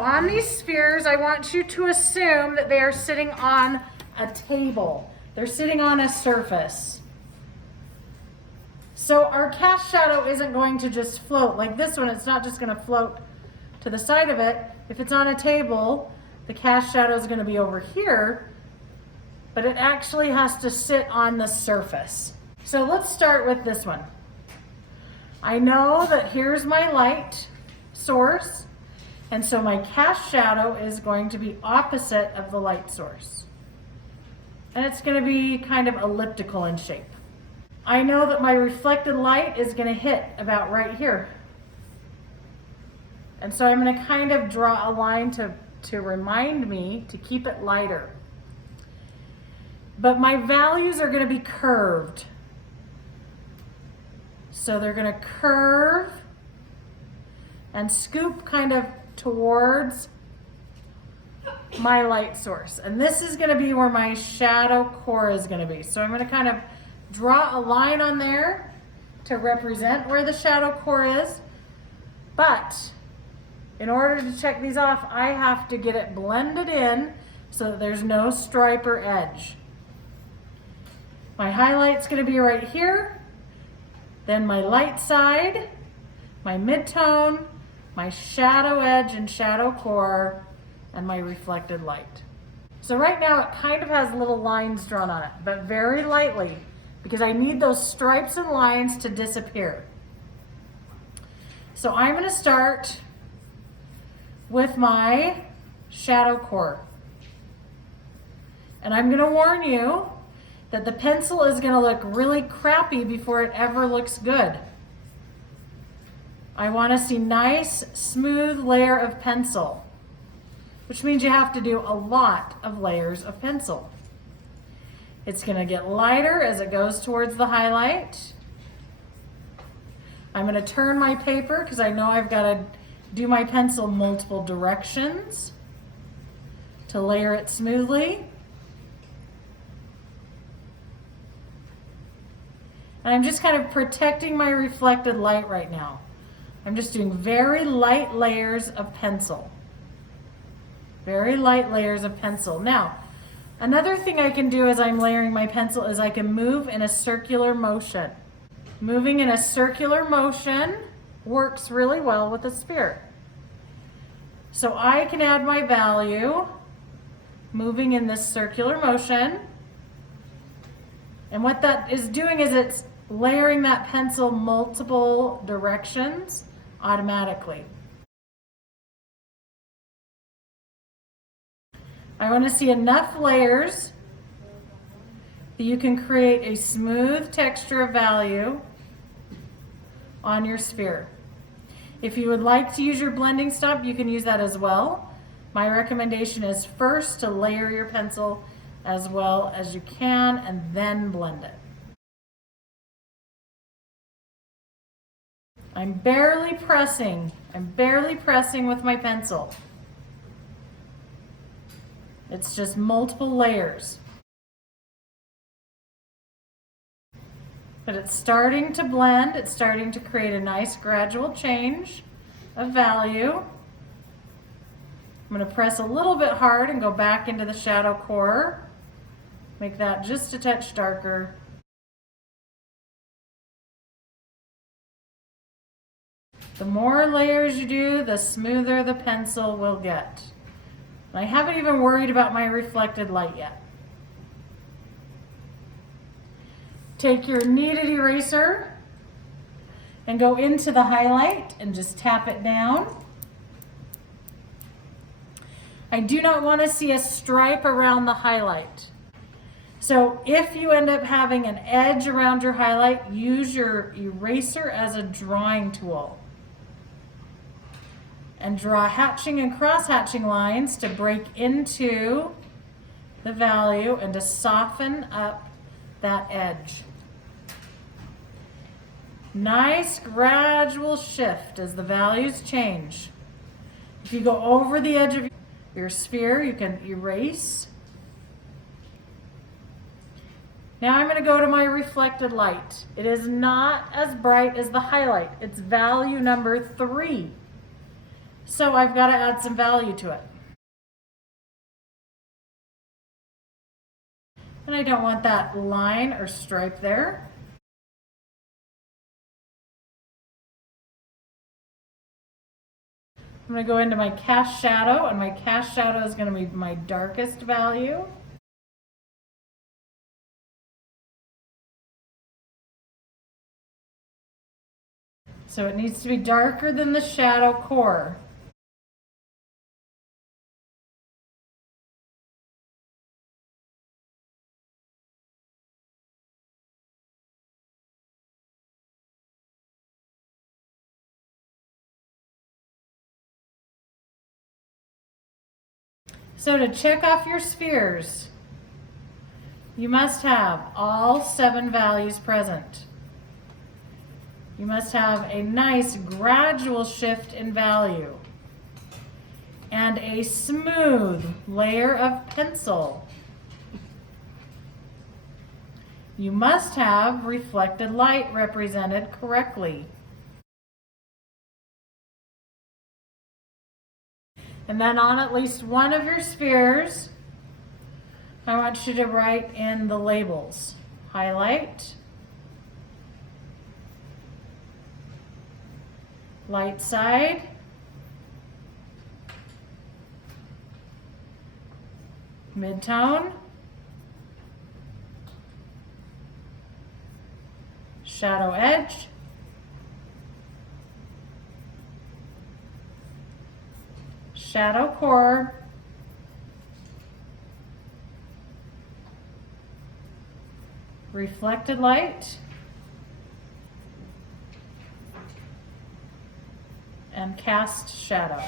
on these spheres, I want you to assume that they are sitting on a table. They're sitting on a surface. So our cast shadow isn't going to just float like this one. It's not just going to float to the side of it. If it's on a table, the cast shadow is going to be over here, but it actually has to sit on the surface. So let's start with this one. I know that here's my light source, and so my cast shadow is going to be opposite of the light source. And it's going to be kind of elliptical in shape. I know that my reflected light is going to hit about right here. And so I'm going to kind of draw a line to remind me to keep it lighter. But my values are going to be curved. So they're going to curve and scoop kind of towards my light source. And this is going to be where my shadow core is going to be. So I'm going to kind of draw a line on there to represent where the shadow core is. But in order to check these off, I have to get it blended in so that there's no stripe or edge. My highlight's going to be right here. Then my light side, my midtone, my shadow edge and shadow core, and my reflected light. So right now it kind of has little lines drawn on it, but very lightly, because I need those stripes and lines to disappear. So I'm going to start with my shadow core. And I'm going to warn you that the pencil is going to look really crappy before it ever looks good. I want to see nice, smooth layer of pencil, which means you have to do a lot of layers of pencil. It's going to get lighter as it goes towards the highlight. I'm going to turn my paper because I know I've got to do my pencil multiple directions to layer it smoothly. And I'm just kind of protecting my reflected light right now. I'm just doing very light layers of pencil. Very light layers of pencil. Now, another thing I can do as I'm layering my pencil is I can move in a circular motion. Moving in a circular motion works really well with a sphere. So I can add my value moving in this circular motion. And what that is doing is it's layering that pencil multiple directions automatically. I want to see enough layers that you can create a smooth texture of value on your sphere. If you would like to use your blending stump, you can use that as well. My recommendation is first to layer your pencil as well as you can and then blend it. I'm barely pressing with my pencil. It's just multiple layers. But it's starting to blend, it's starting to create a nice gradual change of value. I'm going to press a little bit hard and go back into the shadow core. Make that just a touch darker. The more layers you do, the smoother the pencil will get. And I haven't even worried about my reflected light yet. Take your kneaded eraser and go into the highlight and just tap it down. I do not want to see a stripe around the highlight. So if you end up having an edge around your highlight, use your eraser as a drawing tool. And draw hatching and cross-hatching lines to break into the value and to soften up that edge. Nice gradual shift as the values change. If you go over the edge of your sphere, you can erase. Now I'm going to go to my reflected light. It is not as bright as the highlight. It's value number 3. So I've got to add some value to it. And I don't want that line or stripe there. I'm going to go into my cast shadow, and my cast shadow is going to be my darkest value. So it needs to be darker than the shadow core. So to check off your spheres, you must have all 7 values present. You must have a nice gradual shift in value and a smooth layer of pencil. You must have reflected light represented correctly. And then on at least one of your spheres, I want you to write in the labels. Highlight, light side, midtone, shadow edge, shadow core, reflected light, and cast shadow.